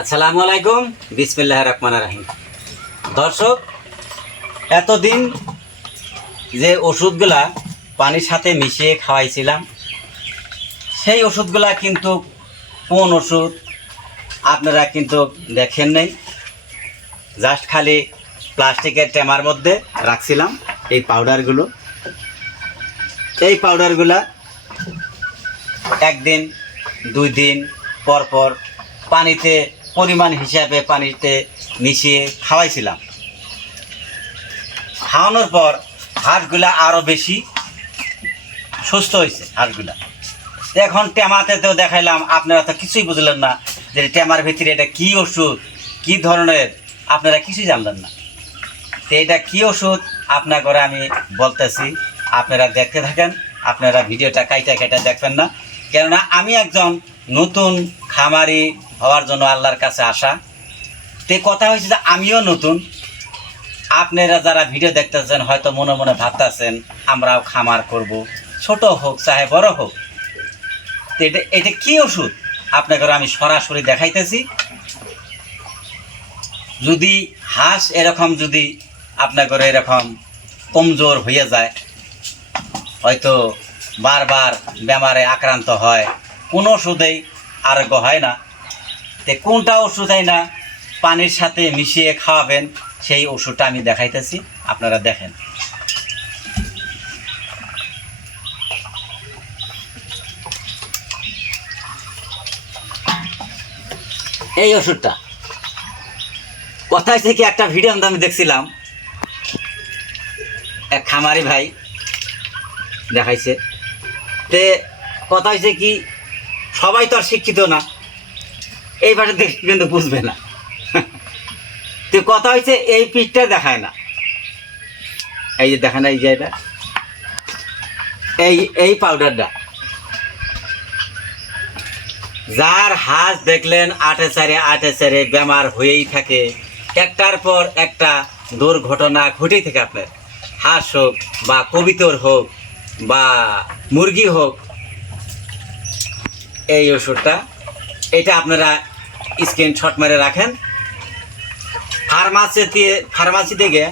আসসালামু আলাইকুম, বিসমিল্লাহির রহমানির রহিম। দর্শক, এতদিন যে ওষুধগুলা পানির সাথে মিশিয়ে খাওয়াইছিলাম, সেই ওষুধগুলা কিন্তু কোন ওষুধ আপনারা কিন্তু দেখেন নাই। জাস্ট খালি প্লাস্টিকের টেমার মধ্যে রাখছিলাম এই পাউডারগুলা একদিন 2 দিন পর পর পানিতে পরিমাণ হিসাবে পানিতে মিশিয়ে খাওয়াইছিলাম। খাওয়ানোর পর হাঁসগুলা আরও বেশি সুস্থ হয়েছে। হাঁসগুলা এখন টেমাতেও দেখাইলাম, আপনারা তো কিছুই বুঝলেন না যে টেমার ভিতরে এটা কী ওষুধ, কী ধরনের, আপনারা কিছুই জানলেন না। তো এটা কী ওষুধ আপনার ঘরে আমি বলতেছি, আপনারা দেখতে থাকেন। আপনারা ভিডিওটা কাইটা দেখবেন না, কেননা আমি একজন নতুন খামারি হওয়ার জন্য আল্লাহর কাছে আসা। তে কথা হয়েছে যে আমিও নতুন। আপনারা যারা ভিডিও দেখতেছেন হয়তো মনে মনে ভাবতেছেন আমরাও খামার করব, ছোট হোক চাহে বড় হোক। তো এটা কী ওষুধ আপনাকে আমি সরাসরি দেখাইতেছি। যদি হাঁস এরকম যদি আপনাদের এরকম কমজোর হয়ে যায়, হয়তো বারবার বেমারে আক্রান্ত হয়, কোনো ওষুধেই আরোগ্য হয় না, তো কোনটা ওষুধ হয় না পানির সাথে মিশিয়ে খাওয়াবেন, সেই ওষুধটা আমি দেখাইতেছি, আপনারা দেখেন। এই ওষুধটা কোথায় থেকে একটা ভিডিও আমি দেখছিলাম, এক খামারি ভাই দেখাইছে। তে কথা হয়েছে কি, সবাই তো আর শিক্ষিত না, এই ভাষা দেখে কিন্তু বুঝবে না। তো কথা হয়েছে এই পিঠটা দেখায় না, এই যে দেখে না, এই যে এটা এই পাউডারটা, যার হাঁস দেখলেন আটে চারে বেমার হয়েই থাকে, একটার পর একটা দুর্ঘটনা ঘটেই থাকে। আপনার হাঁস হোক বা কবিতর হোক বা মুরগি হোক, এই ওষুধটা এটা আপনারা স্ক্রিনশট মেরে রাখেন। ফার্মাসি থেকে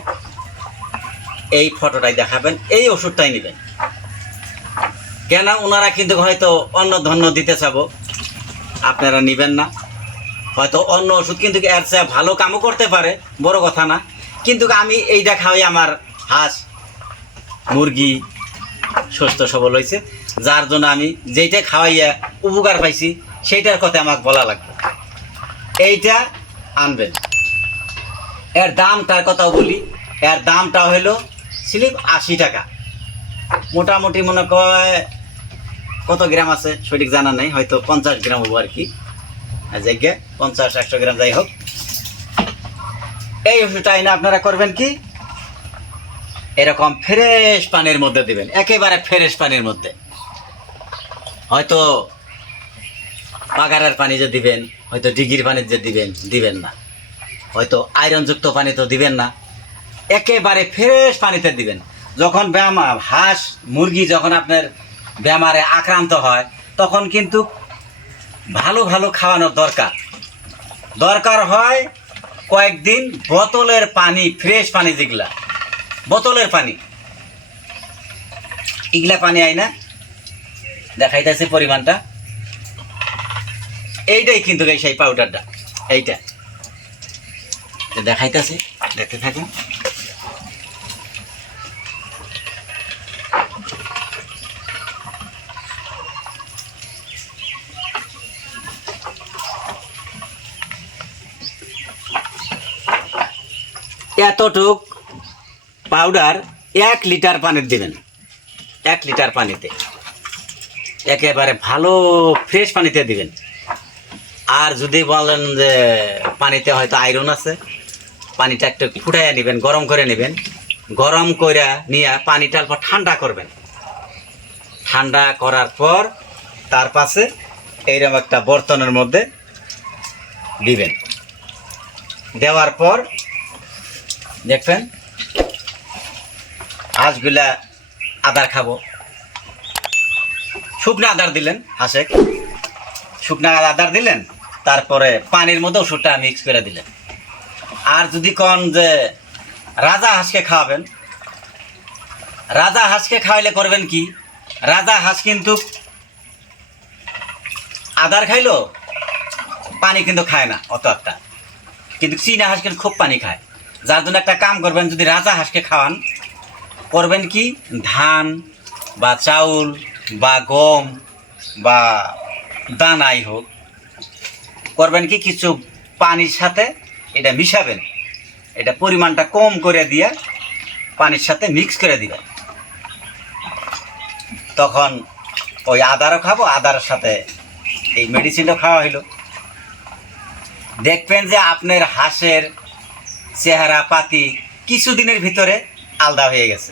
এই ফটোটাই দেখাবেন, এই ওষুধটাই নেবেন। কেন ওনারা কিন্তু হয়তো অন্য ধন্য দিতে চাবো, আপনারা নেবেন না। হয়তো অন্য ওষুধ কিন্তু এর চেয়ে ভালো কামও করতে পারে, বড় কথা না। কিন্তু আমি এই দেখাই আমার হাঁস মুরগি সুস্থ সবল হয়েছে, যার জন্য আমি যেইটা খাওয়াইয়া উপকার পাইছি সেইটার কথা আমাকে বলা লাগবে। এইটা আনবেন। এর দামটার কথাও বলি, এর দামটা হলো স্লিপ 80 টাকা। মোটামুটি মনে কয় কত গ্রাম আছে সঠিক জানা নেই, হয়তো 50 গ্রাম হবো আর কি, জায়গায় 50-100 গ্রাম যাই হোক। এই ওষুধটা এনে আপনারা করবেন কি, এরকম ফ্রেশ পানির মধ্যে দিবেন, একেবারে ফ্রেশ পানির মধ্যে। হয়তো পাগারের পানি যে দিবেন, হয়তো ডিগির পানি যে দিবেন না, হয়তো আয়রনযুক্ত পানি তো দিবেন না, একেবারে ফ্রেশ পানিতে দিবেন। যখন হাঁস মুরগি যখন আপনার বেমারে আক্রান্ত হয়, তখন কিন্তু ভালো ভালো খাওয়ানোর দরকার হয়। কয়েকদিন বোতলের পানি, ফ্রেশ পানি, যেগুলা বোতলের পানি, এগুলা পানি আইনা দেখাইতেছে পরিমাণটা। এইটাই কিন্তু সেই পাউডারটা, এইটা দেখাইতেছে, দেখতে থাকুন। এতটুক পাউডার 1 লিটার পানির দিবেন। 1 লিটার পানিতে, একেবারে ভালো ফ্রেশ পানিতে দিবেন। আর যদি বলেন যে পানিতে হয়তো আয়রন আছে, পানিটা একটু ফুটাইয়া নেবেন, গরম করে নেবেন। গরম করে নিয়ে পানিটা অল্প ঠান্ডা করবেন। ঠান্ডা করার পর তার পাশে এইরকম একটা বর্তনের মধ্যে দিবেন। দেওয়ার পর দেখবেন হাঁসগুলা আদার খাবো। শুকনো আদার দিলেন, হাঁসে শুকনো আদার দিলেন, তারপরে পানির মধ্যে ওষুধটা মিক্স করে দিলেন। আর যদি কন যে রাজা হাঁসকে খাওয়াবেন, রাজা হাঁসকে খাওয়াইলে করবেন কি, রাজা হাঁস কিন্তু আদার খাইলো, পানি কিন্তু খায় না অত একটা, কিন্তু চীনা হাঁস কিন্তু খুব পানি খায়। যার জন্য একটা কাম করবেন, যদি রাজা হাঁসকে খাওয়ান, করবেন কি, ধান বা চাউল বা গম বা দানাই হোক, করবেন কি, কিছু পানির সাথে এটা মিশাবেন, এটা পরিমাণটা কম করে দিয়ে পানির সাথে মিক্স করে দিবেন। তখন ওই আদারও খাবো, আদার সাথে এই মেডিসিনটাও খাওয়া হইলো। দেখবেন যে আপনার হাঁসের চেহারা পাতি কিছুদিনের ভিতরে আলাদা হয়ে গেছে।